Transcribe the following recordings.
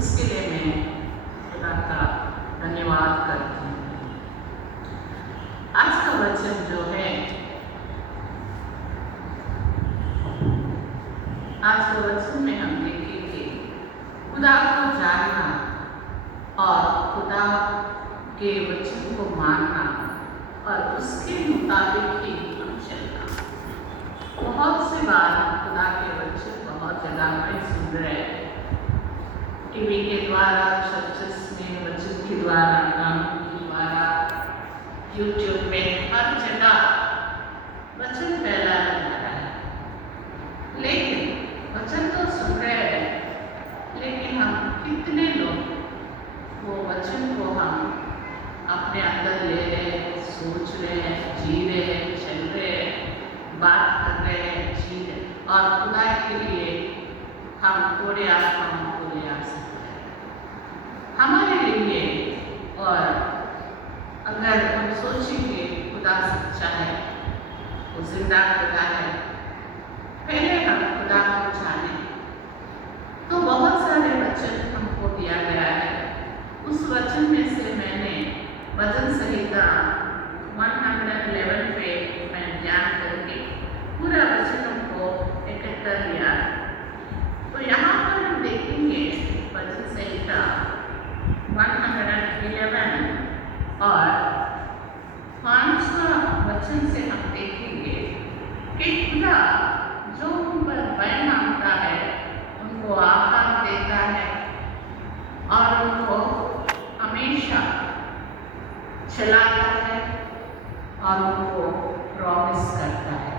उसके लिए मैं खुदा का धन्यवाद करती हूँ। आज का वचन जो है, आज के वचन में हम देखेंगे खुदा को जानना और खुदा के वचन को मानना और उसके मुताबिक ही हम चलना। बहुत सी बार खुदा के वचन बहुत जगह में सुन रहे हैं, टीवी के द्वारा, चर्चेस में वचन के द्वारा, गानों के द्वारा, यूट्यूब में, हर जगह वचन फैला जा रहा है। लेकिन वचन तो सुन रहे हैं, लेकिन हम कितने लोग वो वचन को हम अपने अंदर ले रहे हैं, सोच रहे हैं, जी रहे हैं, चल रहे हैं, बात कर रहे हैं, जी रहे हैं, और खुदा के लिए हम थोड़े आत्माओं को ले आ सकते हैं हमारे लिए। और अगर हम सोचेंगे खुदा सच्चा है, वो जिंदा खुदा है, पहले हम खुदा को जाने, तो बहुत सारे वचन हमको दिया गया है। उस वचन में से मैंने भजन संहिता 111 पे मैं ध्यान करके पूरा वचनों को इकट्ठा किया। तो यहाँ पर हम देखेंगे भजन संहिता 111 और 5वां वचन से हम देखेंगे कि खुदा जो उन पर भय मानता है उनको आहार देता है और उनको हमेशा चलाता है और उनको प्रॉमिस करता है।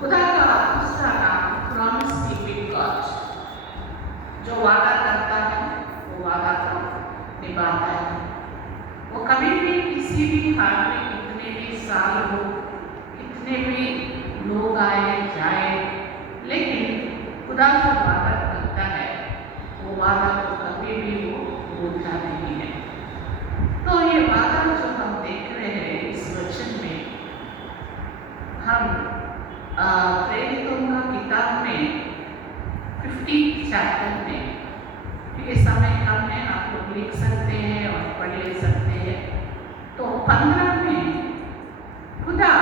खुदा का दूसरा नाम प्रॉमिस कीपिंग गॉड, जो वादा करता है वो वादा को निभाता है। वो कभी भी किसी भी हाल में, कितने भी साल हो, कितने भी लोग आए जाए, लेकिन खुदा जो वादा करता है वो वादा को कभी भी वो भूलता नहीं है। तो ये वादा जो हम देख रहे हैं इस वचन में, हम प्रेरितों का किताब में 50 चैप्टर में, क्योंकि समय कम है, आप लोग लिख सकते हैं और पढ़ ले सकते हैं, तो 15 में खुदा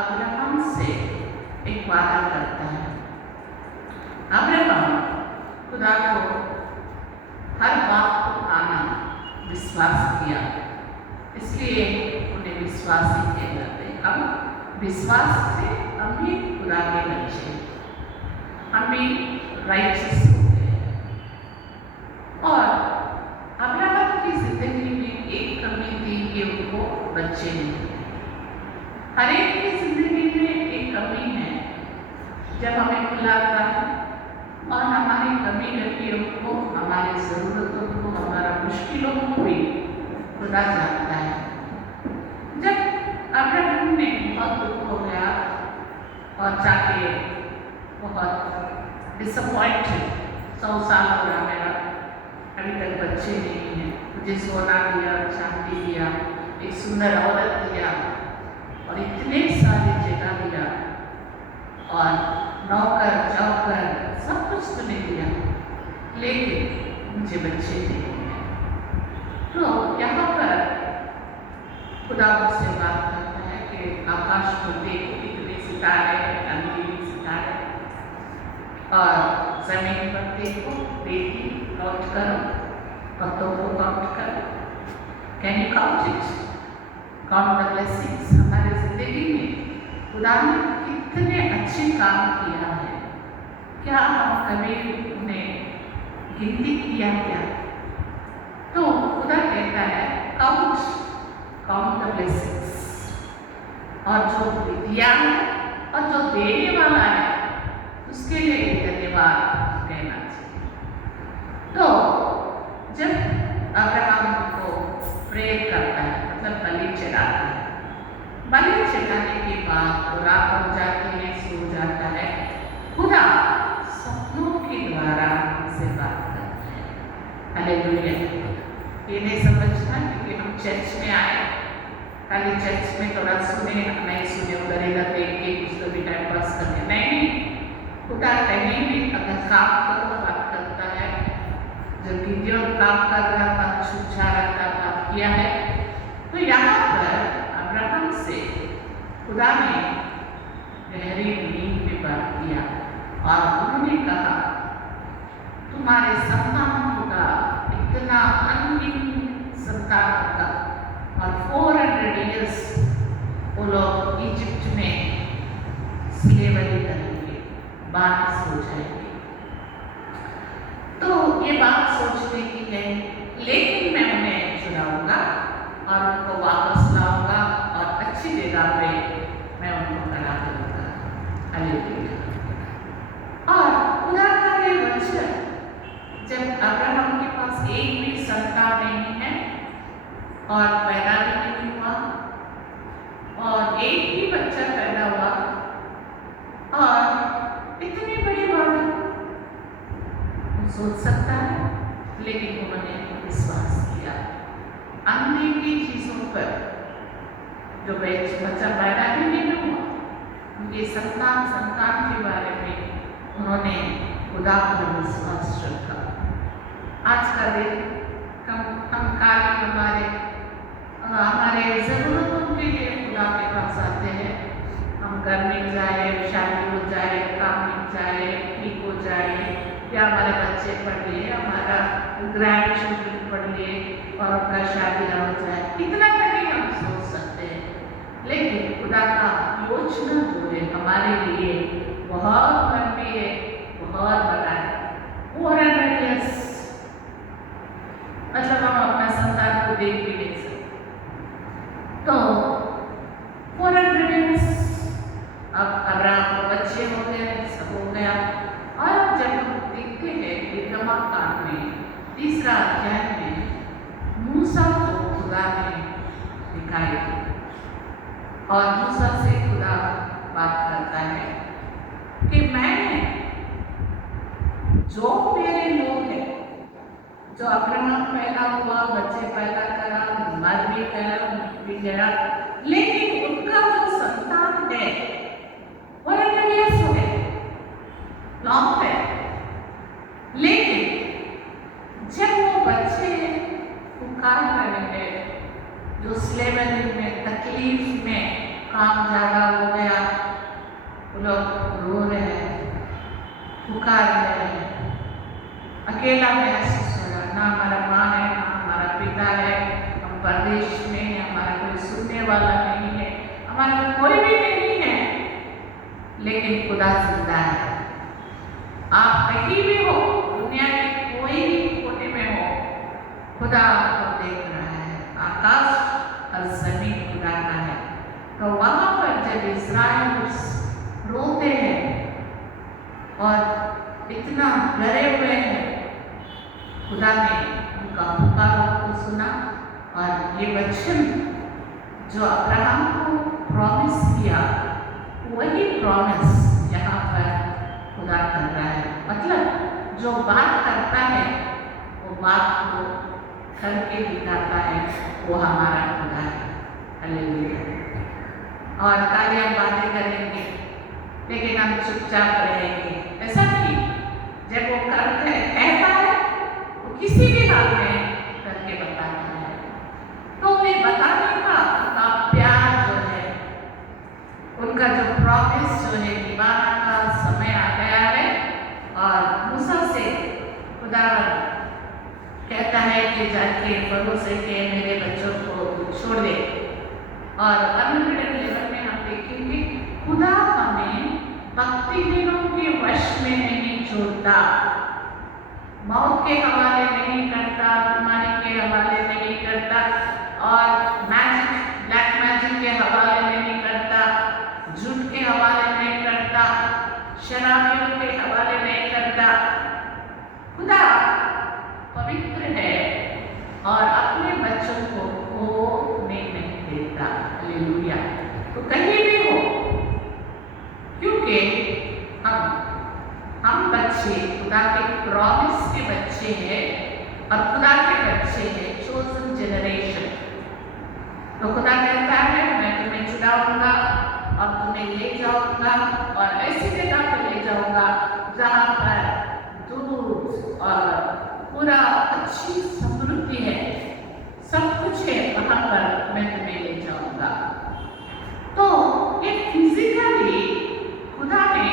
अब्राहम से एक वादा करता है। अब्राहम खुदा को हर बात को आना विश्वास किया, इसलिए उन्हें विश्वासी कहलाते हैं। अब विश्वास से हम भी खुदा के बच्चे, हम भी राइचियस हो गए। और अब्राहम की जिंदगी में एक कमी थी कि उनको बच्चे नहीं थे। हर एक की जिंदगी में एक कमी है, जब हमें बुलाता है और हमारी कमी गतियों को, हमारी ज़रूरतों को, हमारा मुश्किलों को भी खुदा जानता है। जब अब्राहम ने बहुत दुख हो गया और जाके बहुत डिसअपॉइंटेड, 100 साल हो रहा मेरा, अभी तक बच्चे नहीं हैं, मुझे सोना दिया, चांदी दिया, एक सुंदर औरत दिया और इतने सारी जगह दिया और नौकर चौकर सब कुछ तुमने दिया, लेकिन मुझे बच्चे नहीं हैं। तो यहाँ पर खुदा मुझसे बात करता है कि आकाश को देखो, कितने सितारे हैं, अंधेरे सितारे, और जमीन पर देखो, बेटी काउंट करो, पत्तों को काउंट करो। Can you count it? Count the blessings. हमारे जिंदगी में खुदा ने कितने अच्छे काम किया है, क्या हम कभी उन्हें गिनती किया क्या? तो खुदा कहता है काउंट द ब्लेसिंग्स, और जो दिया है और जो देने वाला है उसके लिए धन्यवाद कहना चाहिए। तो जब अब्राहम को प्रेयर करता है, मतलब बलि चढ़ाता है, बलि चढ़ाने के बाद वो रात हो जाती है, सो जाता है, खुदा सपनों के द्वारा उनसे बात करता है। हालेलुया। ये नहीं समझना क्योंकि हम चर्च में आए, खाली चर्च में थोड़ा सुने, नहीं सुने, उधर इधर देख के कुछ तो भी टाइम पास करने नहीं। खुदा कहीं भी अगर काम करो बात करता जब गिदियोन काम कर रहा था, छुच्छा रखता था, किया है, तो यहाँ पर अब्राहम से खुदा ने गहरी नींद में बात किया और उन्होंने कहा तुम्हारे संतान होगा इतना अनगिनत संतान होगा और 400 इयर्स वो लोग इजिप्ट में स्लेवरी करेंगे, बात हो जाएगी। तो ये बात सोचने की है, लेकिन मैं उन्हें छुड़ाऊंगा और उनको वापस लाऊंगा और अच्छी जगह पे मैं उनको खड़ा करूंगा। हालेलुया। और खुदा का ये वचन जब अब्राहम के पास एक भी संतान नहीं है और पैदा भी नहीं हुआ और एक ही बच्चा पैदा हुआ और इतनी बड़ी बात सोच सकता है, लेकिन उन्होंने विश्वास किया। अनदेखी चीजों पर जो बच्चा पैदा भी नहीं हुआ, उनके संतान के बारे में उन्होंने खुदा पर विश्वास रखा। आज का दिन हम काले हमारे जरूरतों के लिए खुदा के पास आते हैं। हम घर मिल जाए, शादी हो जाए, काम मिल जाए, ठीक हो जाए, या हमारे बच्चे पढ़ लिए, हमारा ग्रैंड चिल्ड्रन पढ़ लिए और उनका शादी हो जाए, इतना तक ही हम सोच सकते हैं। लेकिन खुदा का योजना जो है हमारे लिए बहुत लंबी है, बहुत बड़ा है। मतलब हम अपना संतान को देख भी नहीं सकते। तो 400 इयर्स अब अब्राहम को बच्चे हो गए, सब हो गया। और जब हम देखते हैं निर्गमकांड में 3रा अध्याय में मूसा को खुदा ने दिखाई और मूसा से खुदा बात करता है कि मैंने जो मेरे लोग हैं, जो अब्राहम पैदा हुआ, बच्चे पैदा करा, मर भी गया, लेकिन उनका जो संतान है वो है, लॉन्ग है। लेकिन जब वो बच्चे पुकार रहे हैं, जो स्लेवरी में तकलीफ में काम ज्यादा हो गया, वो लोग रो रहे हैं, पुकार रहे हैं, अकेला महसूस हो रहा, ना हमारा माँ है, ना हमारा पिता है, हम परदेश में हैं, हमारा कोई सुनने वाला नहीं है, हमारा कोई भी नहीं है, लेकिन खुदा जिंदा है। आप कहीं भी हो, दुनिया के कोई भी कोने में हो, खुदा आपको देख रहा है। आकाश और जमीन खुदा का है। तो वहां पर जब इस्राएल रोते हैं और इतना डरे हुए हैं, खुदा ने उनका पुकार को सुना और ये वचन जो अब्राहम को प्रॉमिस किया, वही प्रॉमिस यहाँ पर खुदा कर रहा है। मतलब जो बात करता है वो बात को करके दिखाता है, वो हमारा खुदा है। हालेलुया। और काले हम बातें करेंगे, लेकिन हम चुपचाप रहेंगे, ऐसा नहीं। जब वो कहता है वो किसी भी हाल में करके बताता है। तो उन्हें बताने का उनका प्यार जो है, उनका जो प्रॉमिस जो है, निभाने का समय आ गया है। और मूसा से खुदा कहता है कि जाके फरो से के मेरे बच्चों को छोड़ दे। और 111 में हम देखेंगे खुदा हमें भक्ति दिनों के वश में नहीं छोड़ता, मौत के हवाले नहीं करता, बीमारी के हवाले नहीं करता, और मैजिक, ब्लैक मैजिक के हवाले नहीं करता, झूठ के हवाले नहीं करता, शराबियों के हवाले नहीं करता। खुदा पवित्र है और अपने बच्चों को खोने नहीं देता। हालेलुया। तो कहीं भी हो, क्योंकि हम बच्चे खुदा के प्रॉमिस के बच्चे हैं और खुदा के बच्चे हैं, चोजन जनरेशन। तो खुदा कहता है मैं तुम्हें छुड़ाऊंगा और तुम्हें ले जाऊंगा और ऐसी जगह पर ले जाऊंगा जहाँ पर दूध और पूरा अच्छी समृद्धि है, सब कुछ है, वहां पर मैं तुम्हें ले जाऊंगा। तो एक फिजिकली खुदा ने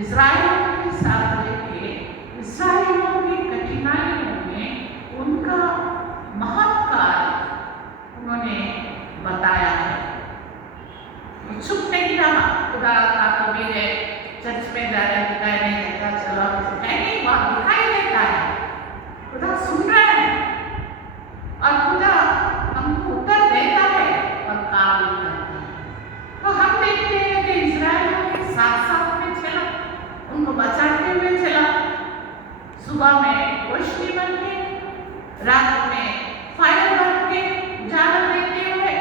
इस्राएलियों के साथ लेके इस्राएलियों की कठिनाइयों में उनका महत्कार उन्होंने बताया है। चुप नहीं रहा, खुदा का तो मेरे चर्च में जा रहे दिखाई नहीं देता, चलो नहीं बात दिखाई देता है, खुदा सुन रहा है और खुदा हमको उत्तर देता है और काम भी करता है। तो हम देखते हैं कि इस्राएलियों के साथ साथ में चला, उनको बचाते हुए चला, सुबह में रोशनी बन के, रात में फायर बन के उजाला देते हुए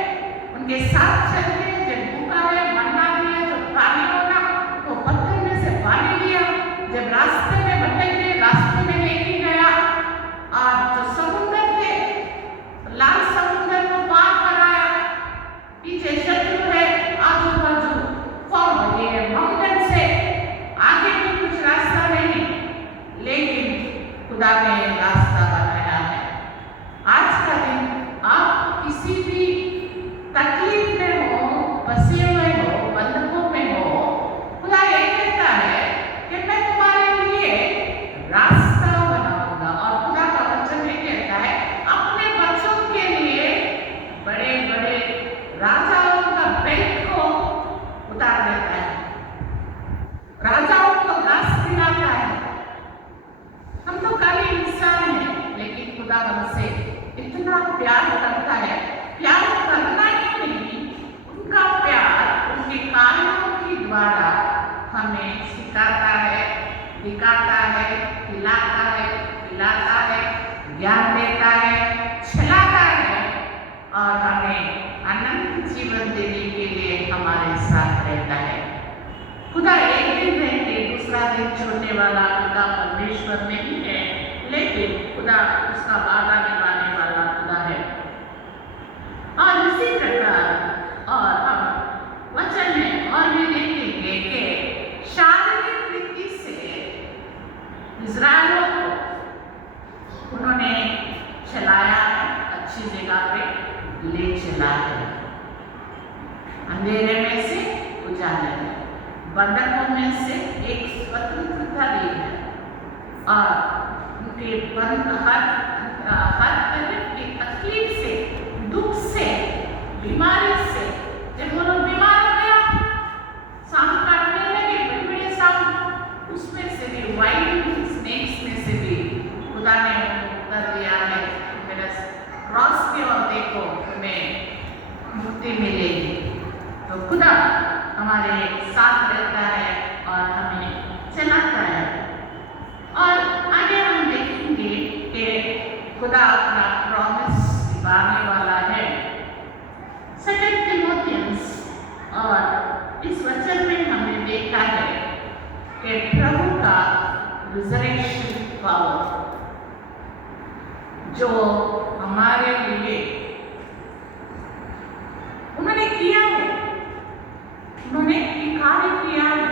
उनके साथ चलते, जब भूखा है मन्ना दिया, जब पानी होगा तो पत्थर में से पानी दिया, जब रास्ते में भटके रास्ते में लेके गया, और जो समुद्र थे लाल समुद्र को पार कराया, पीछे शत्रु है आजू बाजू फॉर्म ये माउंटेन से आगे भी कुछ रास्ता नहीं, लेकिन खुदा ने रास्ता बनाया है। आज का दिन आप किसी भी तकलीफ में हो, फंसे हुए हो, बंधकों में हो, खुदा ये कहता है कि मैं तुम्हारे लिए रास्ता बनाऊंगा। और खुदा का वचन ये कहता है अपने बच्चों के लिए बड़े बड़े राजाओं का बेल्ट को उतार देता है, राजाओं को घास खिलाता है। हम तो खाली इंसान हैं, लेकिन खुदा हमसे इतना प्यार करता है, प्यार करना ही नहीं, उनका प्यार उनके कार्यों के द्वारा हमें सिखाता है, दिखाता है, खिलाता है, पिलाता है, ज्ञान देता है, चलाता है और हमें अनंत जीवन देने के लिए हमारे साथ रहता है। खुदा एक दिन रहते दूसरा दिन छोड़ने वाला खुदा परमेश्वर नहीं है, लेकिन खुदा उसका वादा निभाने वाला खुदा है। और इसी प्रकार और हम वचन में और भी देखेंगे कि शारीरिक रीति से इस्राएलियों को उन्होंने चलाया, अच्छी जगह पे ले चला है, अंधेरे में से उजाले में, बंधकों में से एक स्वतंत्रता दी है और उनके बंद हर तरह की तकलीफ से, दुख से, बीमारी से, जब वो लोग बीमार हो गया, सांप काटने लगे, बड़े बड़े सांप, उसमें से भी वाइल्ड स्नेक्स में से भी खुदा ने उत्तर दिया है, मेरे क्रॉस की ओर देखो तुम्हें मुक्ति मिलेगी। तो खुदा हमारे साथ रहता है और हमें चलाता है। और आगे हम देखेंगे कि खुदा अपना प्रॉमिस निभाने वाला है। 2 तिमोथियंस और इस वचन में हमने देखा है कि प्रभु का रिजरेक्शन पावर जो हमारे लिए उन्होंने किया है, उन्होंने कार्य किया है।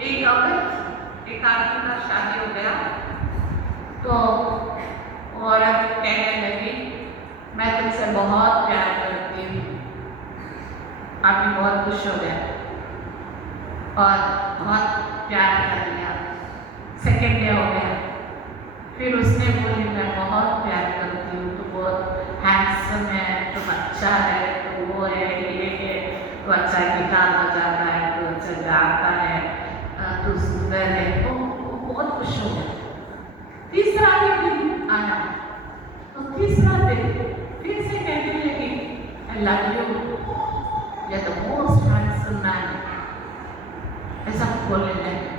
एक औरत, एक आदमी का शादी हो गया तो औरत कहने लगी मैं तुमसे बहुत प्यार करती हूँ। आदमी बहुत खुश हो गया और बहुत प्यार कर लिया। सेकेंड डे हो गया, फिर उसने बोली मैं बहुत प्यार करती हूँ, तो बहुत हैंडसम है, तुम अच्छा है, तो वो है, ये है, तो अच्छा गिटार बजाता है, तो अच्छा गाता है, तो सुंदर है, तो बहुत खुश हो गया। तीसरा दिन आया तो तीसरा दिन फिर से कहने लगी I love you, you are the most handsome man, ऐसा बोलने लगे।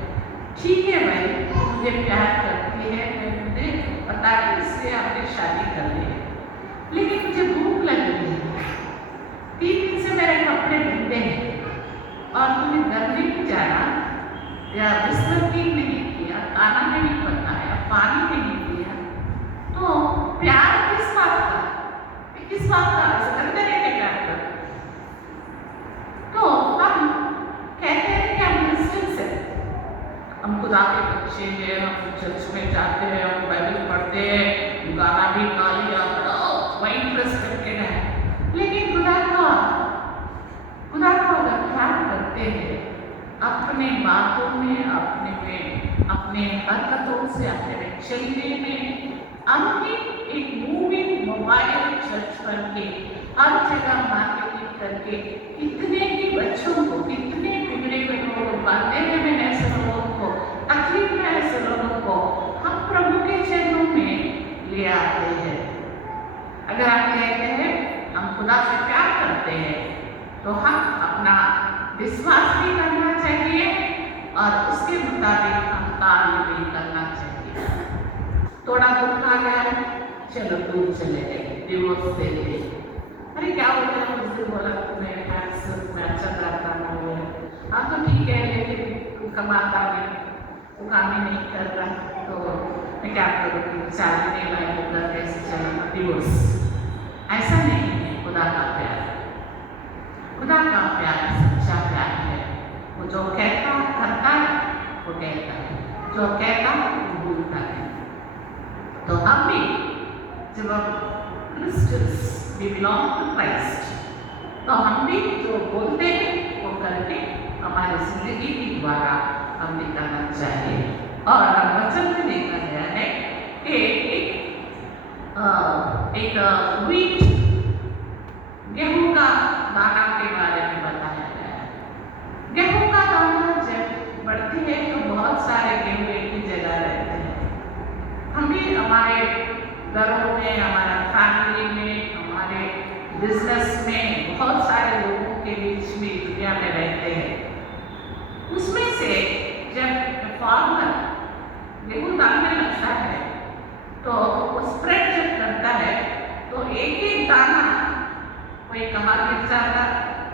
ठीक है भाई, मुझे प्यार करती है, मुझे पता है इसलिए आपने शादी कर ली है, लेकिन मुझे भूख लग रही है, 3 दिन से मेरे कपड़े गंदे हैं और तुम्हें घर भी नहीं जाना या बिस्तर भी नहीं किया, खाना नहीं बनाया, पानी भी नहीं दिया, तो प्यार किस बात का, किस बात का, करते रहते प्यार कर। तो हम कहते हैं कि हम क्रिश्चियंस हैं, हम खुदा के बच्चे बच्चे हैं, हम चर्च में जाते हैं, हम बाइबल पढ़ते हैं, गाना भी गा लिया, वही इंटरेस्ट करके रहे। लेकिन खुदा को अगर प्यार करते हैं, अपने बातों में, अपने हरकतों से, अपने चलने में, अपनी एक मूविंग मोबाइल चर्च करके, हर जगह मार्केटिंग करके, कितने ही बच्चों को, कितने बिगड़े हुए लोग, अंधेरे में ऐसे लोगों को, तकलीफ में ऐसे लोगों को हम प्रभु के चरणों में ले आते हैं। अगर आप कहते हैं हम खुदा से प्यार करते हैं, तो हम अपना विश्वास भी करना चाहिए और उसके मुताबिक हम कार्य भी करना चाहिए। थोड़ा दुख आ गया, चलो दूर चले गए, डिवोर्स दे दिए। अरे क्या होता है, उस दिन बोला तुम्हें मैं अच्छा करता हूँ, हाँ तो ठीक है, लेकिन कमाता नहीं, वो काम ही नहीं कर रहा, तो मैं क्या करूँगी, चालू नहीं लाइक होगा, कैसे चलेगा, डिवोर्स। ऐसा नहीं है खुदा का प्यार। खुदा का प्यार सच्चा प्यार है। वो जो कहता करता है वो कहता है, जो कहता है वो बोलता है। तो हम भी जब हम Christians, we belong to Christ, तो हम भी जो बोलते हैं वो करके हमारी जिंदगी के द्वारा हम दिखाना चाहिए। और वचन में देखा गया है कि एक वीट, गेहूं का दाना के बारे में बताया गया है। गेहूं का दाना जब बढ़ती है तो बहुत सारे गेहूं एक ही जगह रहते हैं। हम भी हमारे घरों में, हमारा फैमिली में, हमारे बिजनेस में बहुत सारे लोगों के बीच में दुनिया में रहते हैं। उसमें से जब फार्मर गेहूं डालने लगता है तो वो स्प्रेड जब करता है तो एक एक दाना कोई कहाँ गिर जाता,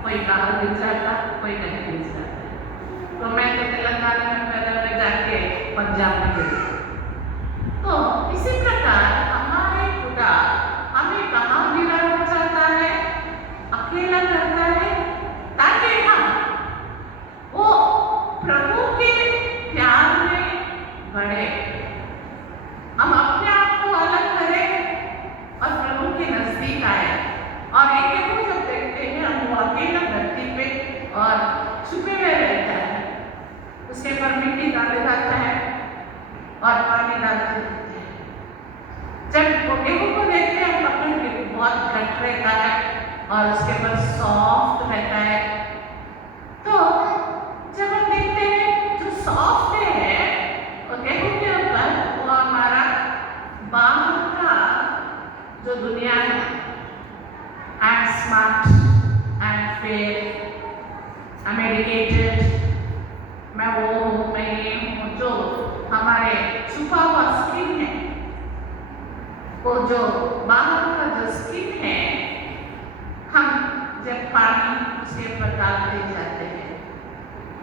कोई कहाँ गिर जाता, कोई कहीं गिर जाता। तो मैं तो तेलंगाना में पैदा में जाके पंजाब में गई। तो इसी प्रकार हमारे खुदा हमें कहाँ गिराना चाहता है, अकेला करता है, ताकि हम वो प्रभु के प्यार में बढ़े, हम अपने आप को अलग करें और प्रभु के नजदीक आए। और एक गेहूं जब देखते हैं हम, वो अकेला धरती पे और छुपे हुए रहता है, उसके पर मिट्टी डाले जाता है और पानी डालते रहते हैं। जब वो गेहूं को देखते हैं हम पकड़ के, बहुत घट रहता है और उसके पर सॉफ्ट रहता है। तो जब हम देखते हैं जो सॉफ्ट है और गेहूं के ऊपर, वो हमारा बाहर का जो दुनिया है, I'm smart, I'm fair, I'm educated, मैं वो हूँ, मैं ये हूँ, जो हमारे छुपा हुआ स्किन है, वो जो बाहर का जो स्किन है, हम जब पानी उसके ऊपर डालते जाते हैं,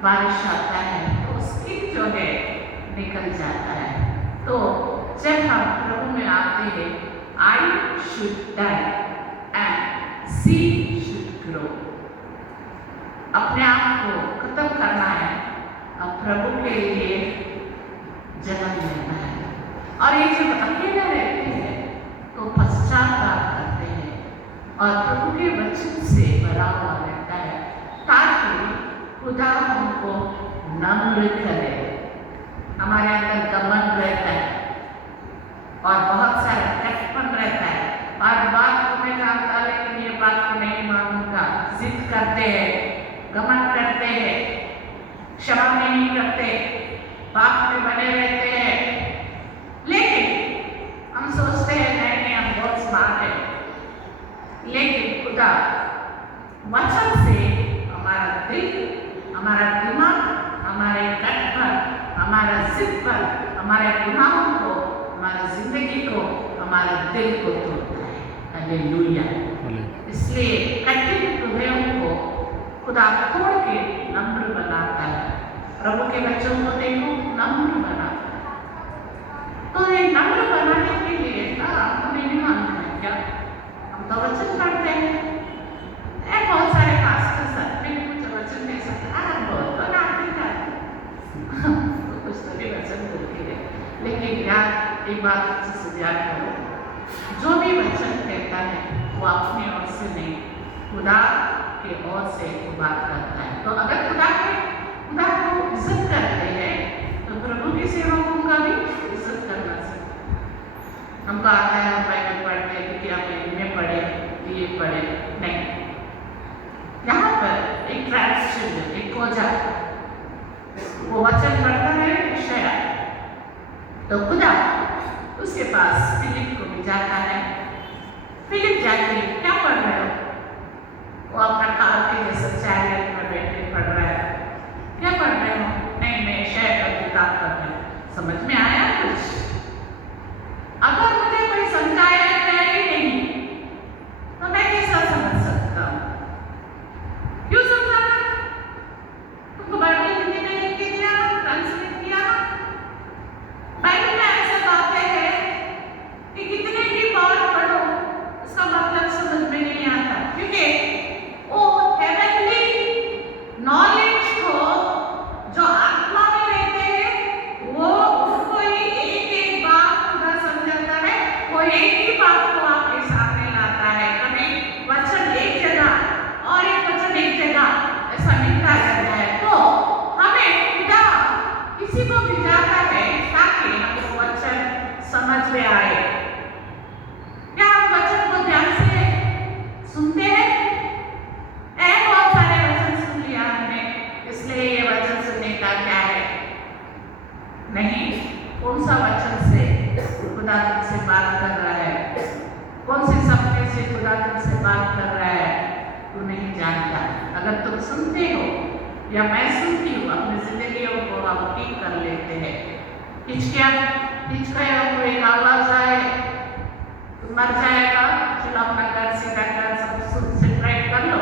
बारिश आता है तो स्किन जो है निकल जाता है। तो जब हम प्रभु में आते हैं, I should die and seed should grow, अपने आप को खत्म करना है और प्रभु के लिए जन्म लेना है। और ये जब अकेले रहते हैं तो पश्चाताप करते हैं और प्रभु के वचन से भरा हुआ रहता है, ताकि खुदा हमको नम्र करे। हमारे अंदर घमंड रहता है और बहुत सारा कष्टपन रहता है, और बात को मैं जानता, लेकिन ये बात को नहीं मानूंगा, जिद करते हैं, घमंड करते हैं, क्षमा नहीं करते, पाप में बने रहते हैं। लेकिन हम सोचते हैं नहीं, हम बहुत स्मार्ट हैं। लेकिन खुदा वचन से हमारा दिल, हमारा दिमाग, हमारे कट पर, हमारा जिद पर, हमारे गुनाहों को, हमारी जिंदगी को, हमारे दिल को तोड़ता है। हालेलुया। इसलिए कठिन हृदयों को खुदा तोड़ के नम्र बनाता है। प्रभु के बच्चों को देखो, नम्र बनाता है। तो ये नम्र बनाने के लिए हमें नहीं मानना है क्या? हम तो वचन पढ़ते हैं, बहुत सारे पास्टर्स हैं, कुछ वचन नहीं सकते, बहुत तो नाते हैं, कुछ तो भी वचन बोलते लेकिन यार एक बात अच्छे से याद करो, जो भी वचन कहता है वो अपनी ओर से नहीं, खुदा के ओर से वो बात करता है। तो अगर खुदा को इज्जत करते हैं तो प्रभु के सेवकों का भी इज्जत करना चाहिए। हमको आता है हम बाइबल पढ़ते हैं क्योंकि आप इनमें पढ़े ये पढ़े नहीं। यहाँ पर एक ट्रांसजेंडर एक खोजा वो वचन पढ़ता है यशाया, तो खुदा उसके पास फिलिप को भी जाता है। फिलिप जाके क्या पढ़ रहे हो? वो अपना कार के जैसे चैरियट में बैठे पढ़ रहा है। क्या पढ़ रहे हो? नहीं, मैं यशाया का किताब पढ़ रहा हूँ। समझ में आया कुछ? अगर मुझे कोई समझाया ही नहीं तो मैं कैसा समझ सकता हूँ? क्यों समझाना? तुमको बाइबल हिंदी में लिख के दिया, ट्रांसलेट किया। बाइबल में ऐसा बातें हैं कि कितने भी बार पढ़ो उसका मतलब समझ में नहीं आता, क्योंकि वो हेवनली नॉलेज को जो आत्मा में रहते हैं वो उनको ही एक बात खुदा समझाता है, वो एक ही बात को आपके सामने लाता है। कभी वचन एक जगह और एक वचन एक जगह ऐसा मिलता रहता है। तो हमें खुदा किसी को भिजाता है ताकि हमको वचन समझ में आए। क्या हम वचन को ध्यान से सुनते हैं? बहुत सारे वचन सुन लिया हमने, इसलिए ये वचन सुनने का क्या है? नहीं, कौन सा वचन से खुदा तुमसे बात कर रहा है, कौन से सपने से खुदा तुमसे बात कर रहा है, तू नहीं जानता। अगर तुम सुनते हो या मैं सुनती हूँ, अपनी जिंदगियों को हम ठीक कर लेते हैं। हिचकाया को एक आवाज आए, तू मर जाएगा, चलो अपना घर सीधा कर, सब सब्सक्राइब कर लो।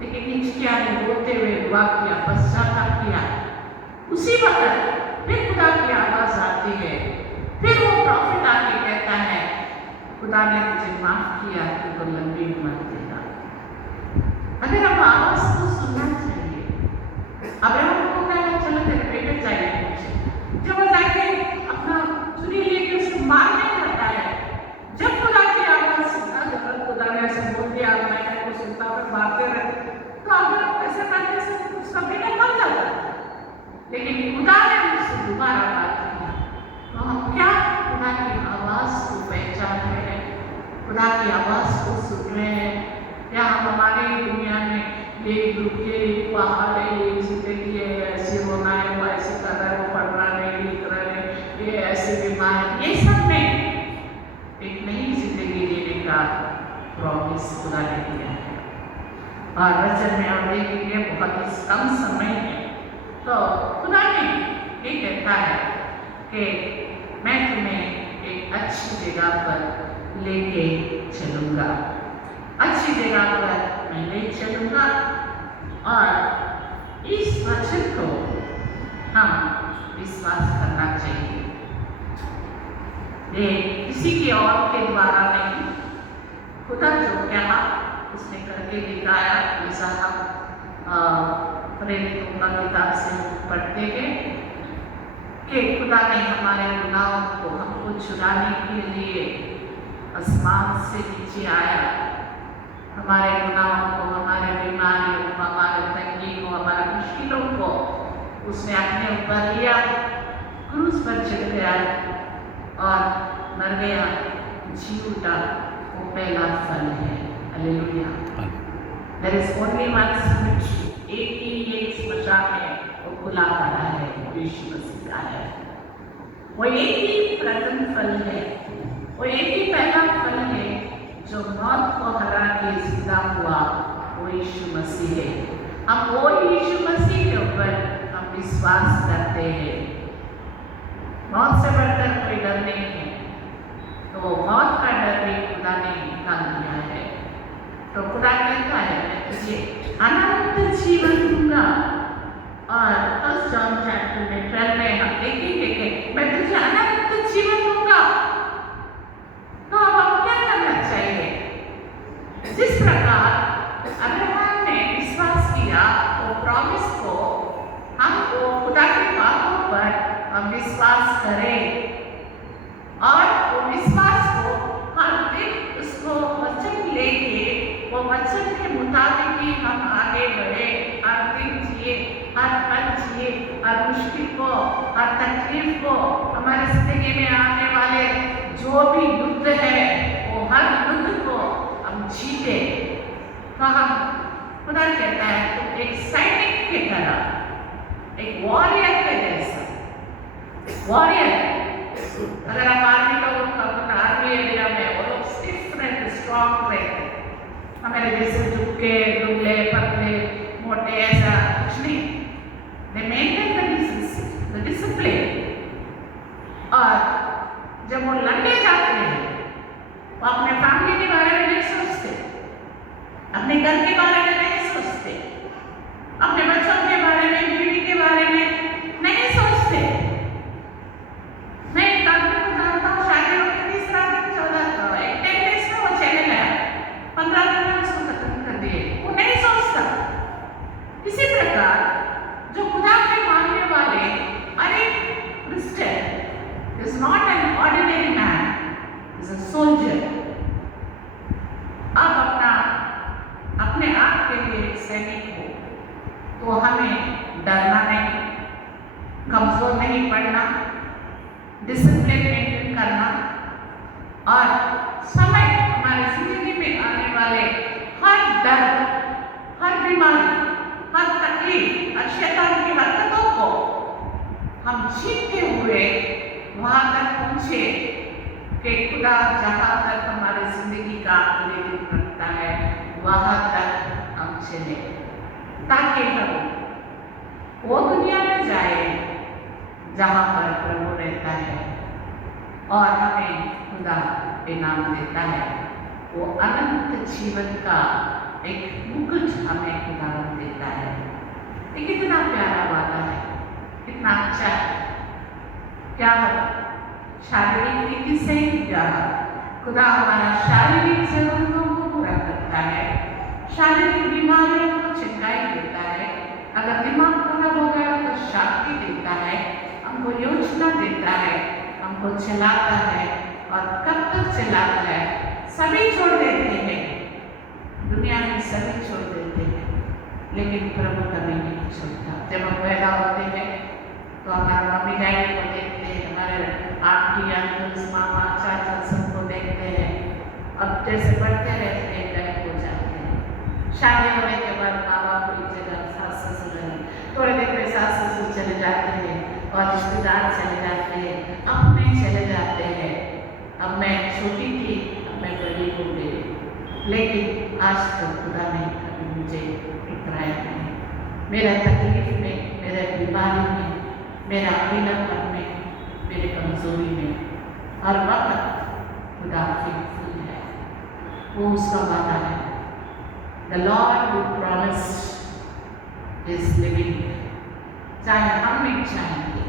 लेकिन हिचकिया ने रोते हुए दुआ किया, पश्चाताप किया। उसी वक्त फिर खुदा की आवाज आती है, फिर वो प्रॉफिट आके कहता है खुदा ने मुझे माफ किया, तुमको लंबी उम्र देगा। अगर हम आवाज को सुनना चाहिए। अब्राहम को कहना चलो तेरे बेटे चाहिए मुझे, जब वो जाके अपना छुरी लेके उसको मारने जाता है, जब खुदा की आवाज सुना, जब खुदा ने ऐसे बोल दिया मैंने को सुनता फिर मारते रहे, तो अगर ऐसे करने से उसका बेटा मर जाता। लेकिन खुदा ने उससे दोबारा बात किया। तो हम क्या खुदा की आवाज को पहचान रहे हैं, खुदा की आवाज को सुन रहे हैं, या हम हमारी दुनिया में ये रुके पहाड़े ये जिंदगी है, ऐसे होना है, वो ऐसे कर रहा है, वो पढ़ रहा नहीं, लिख रहा है, ये ऐसे बीमार, ये सब नहीं, एक नई जिंदगी लेने का प्रॉमिस खुदा ने दिया है। और वचन में हम देखेंगे बहुत ही कम समय है, तो खुदा ने ये कहता है कि मैं तुम्हें एक अच्छी जगह पर लेके चलूँगा, अच्छी जगह पर मैं ले चलूँगा। और इस वचन को हम विश्वास करना चाहिए। ये किसी के और के द्वारा नहीं, खुदा जो कहा उसने करके दिखाया। ऐसा हम प्रेरितों का किताब से पढ़ते हैं कि खुदा ने हमारे गुनाहों को हमको छुड़ाने के लिए आसमान से नीचे आया, हमारे गुनाहों को, हमारे बीमारियों को, हमारे तंगी को, हमारे मुश्किलों को उसने अपने ऊपर लिया, क्रूस पर चढ़ गया और मर गया, जी उठा। वो पहला फल है। Hallelujah. There is only one cemetery, एक स्मशान है, वो खुला पड़ा है, यीशु मसीह का है। वो एक ही प्रथम फल है, वो एक ही पहला फल है जो मौत को हरा के जिंदा हुआ, वो यीशु मसीह है। हम वो यीशु मसीह के ऊपर हम विश्वास करते हैं। मौत से बढ़कर कोई डर नहीं है, तो मौत का डर भी खुदा ने निकाल दिया है। तो खुदा कहता है मैं तुझे अनंत जीवन दूंगा। और फर्स्ट जॉन चैप्टर में 12 में हम देखेंगे कि मैं तुझे अनंत जीवन दूंगा। तो अब हम क्या करना चाहिए? जिस प्रकार अब्राहम ने विश्वास किया, वो प्रॉमिस को हमको खुदा की बातों पर हम विश्वास करें, मुताबिक ही हम आगे बढ़े, हर दिन जिए, हर पल जिए, हर मुश्किल को, हर तकलीफ को, हमारी जिंदगी में आने वाले जो भी युद्ध है वो हर युद्ध को हम जीते। तो हम खुदा कहता है तो एक सैनिक की तरह, एक वॉरियर के जैसा, वॉरियर। अगर आप आर्मी लोगों का आर्मी एरिया में वो लोग स्टिफ रहते, स्ट्रॉन्ग रहते, हमारे जैसे झुके दुबले पतले मोटे ऐसा कुछ नहीं। They maintain the discipline। और जब वो लड़ने जाते हैं वो अपने फैमिली के बारे में नहीं सोचते, अपने घर के बारे में नहीं सोचते, अपने बच्चों के बारे में, बीवी के बारे में नहीं सोचते। मैं एक आदमी को जानता हूँ, शादी होकर 30 रात 14 एक 10 डेज में वो चले गया, 15 दिन में उसको खत्म कर दिए, वो नहीं सोचता। इसी प्रकार जो खुदा के मानने वाले, अरे Christian is not an ordinary man, is a soldier. आप अपने आप के लिए सैनिक हो तो हमें डरना नहीं, कमजोर नहीं पड़ना, डिसिप्लिन मेंटेन करना, और समय हमारी जिंदगी में आने वाले हर डर, हर बीमारी, हर तकलीफ और शैतान की हरकतों को हम जीतते हुए वहां तक पहुंचे कि खुदा जहां तक हमारी जिंदगी का प्रेरित करता है वहां तक हम चले, ताकि हम वो दुनिया में जाए जहां पर प्रभु रहता है और हमें खुदा इनाम देता है। वो अनंत जीवन का एक मुकुट हमें खुदा देता है। ये कितना प्यारा वादा है, कितना अच्छा है। क्या शारीरिक रीति से क्या खुदा हमारा शारीरिक जरूरतों को पूरा करता है, शारीरिक बीमारियों को चंगाई देता है। अगर दिमाग खराब हो गया तो शक्ति देता है, हमको योजना देता है, हमको चलाता है। और कब तक चलाता है? सभी छोड़ देते हैं, दुनिया में सभी छोड़ देते हैं, लेकिन प्रभु कभी नहीं छोड़ता। जब हम पैदा होते हैं तो हमारे मम्मी डैडी को देखते हैं, हमारे आंटी अंकल्स मामा चाचा सबको देखते हैं। अब जैसे बढ़ते रहते हैं गायब हो जाते हैं। शादी होने के बाद माँ बाप को जगह सास ससुर, थोड़े देर में सास ससुर चले जाते हैं और रिश्तेदार चले जाते हैं, अपने चले जाते हैं। अब मैं छोटी थी, अब मैं बड़ी हो गई, लेकिन आज तक खुदा ने कभी मुझे इतराया नहीं। मेरा तकलीफ में, मेरे बीमारी में, मेरा अकेलापन में, मेरे कमजोरी में हर वक्त खुदा फेथफुल है। वो उसका वादा है। The Lord who promised is living। चाहे हम नहीं चाहेंगे,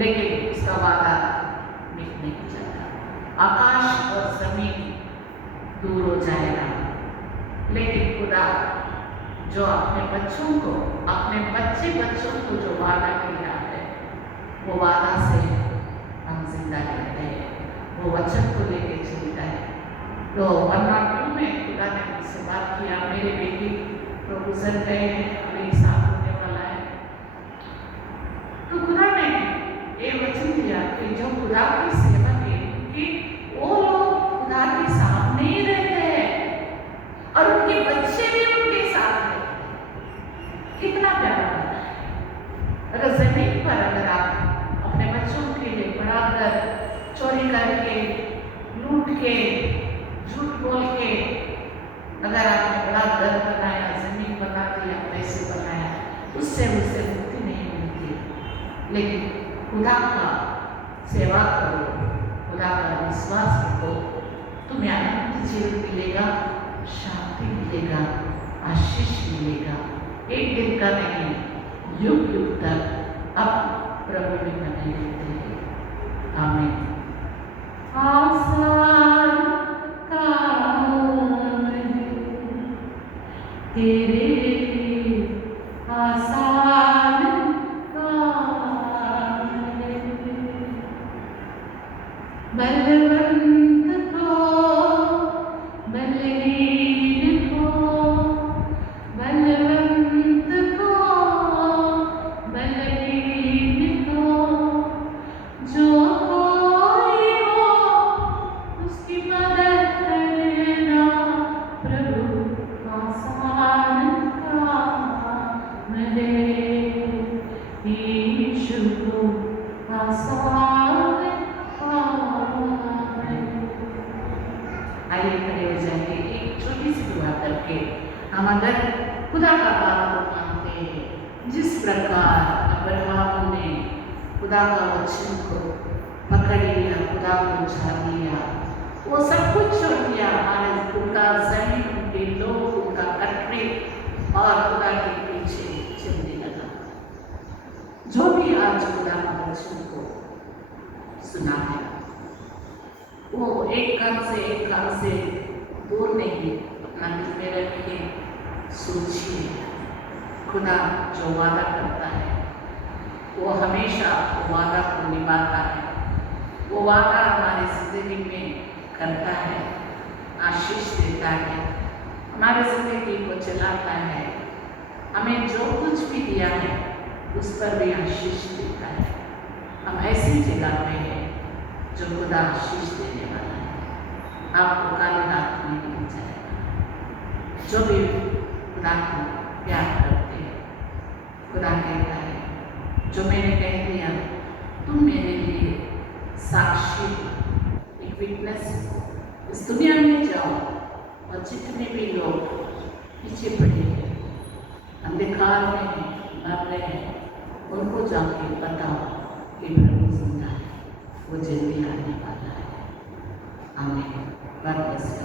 लेकिन उसका वादा मिट नहीं जाता। आकाश और जमीन दूर हो जाएगा, लेकिन खुदा जो अपने बच्चों को, अपने बच्चों को जो वादा किया है, वो वादा से हम जिंदा रहते हैं, वो वचन को लेके चलता है। तो 102 में खुदा ने मुझसे बात किया, मेरी बेटी तो गुजर गए हैं, अब 1 साल होने वाला है। तो खुदा ने ये वचन दिया कि जो खुदा की सेवा की, कि वो लोग खुदा के साथ नहीं रहते हैं और उनके बच्चे भी उनके साथ रहते हैं। कितना प्यारा होता है। अगर जमीन पर अगर आप अपने बच्चों के लिए पढ़ाकर, चोरी करके, लूट के, झूठ बोल के, अगर आपने बड़ा घर बनाया, जमीन बना दिया, पैसे बनाया, उससे मुक्ति नहीं मिलती। लेकिन खुदा का सेवा करो, खुदा का विश्वास रखो, तुम्हें अनंत जीवन मिलेगा, शांति मिलेगा, आशीष मिलेगा। एक दिन का नहीं, युग युग तक अब प्रभु में बने रहते हैं। आमीन। आसान काम तेरे लिए, आसान काम बलवंत को, बलवीर को करके हम अगर खुदा का बात को मानते हैं, जिस प्रकार अब्राहम ने खुदा का वचन को पकड़ लिया, खुदा को जान लिया, वो सब कुछ छोड़ दिया, हमारे उनका जमीन, उनके लोग, उनका कटरे और खुदा के पीछे चलने लगा। जो भी आज खुदा का वचन को सुना है, वो एक काम से दूर नहीं, अपना दिल में रखिए, सोचिए। खुदा जो वादा करता है वो हमेशा वो वादा को निभाता है। वो वादा हमारी जिंदगी में करता है, आशीष देता है, हमारी जिंदगी को चलाता है, हमें जो कुछ भी दिया है उस पर भी आशीष देता है। हम ऐसी जगह में हैं जो खुदा आशीष देने वाला है। आपको काली रात में मिल जाएगा। जो भी खुदा को प्यार करते हैं, खुदा कहता है जो मैंने कह दिया तुम मेरे लिए साक्षी, एक विटनेस, इस दुनिया में जाओ और जितने भी लोग पीछे पड़े हैं, अंधकार में हैं, मर रहे हैं, उनको जाके बताओ कि प्रभु जिंदा है, वो जल्दी आने वाला है। आमीन।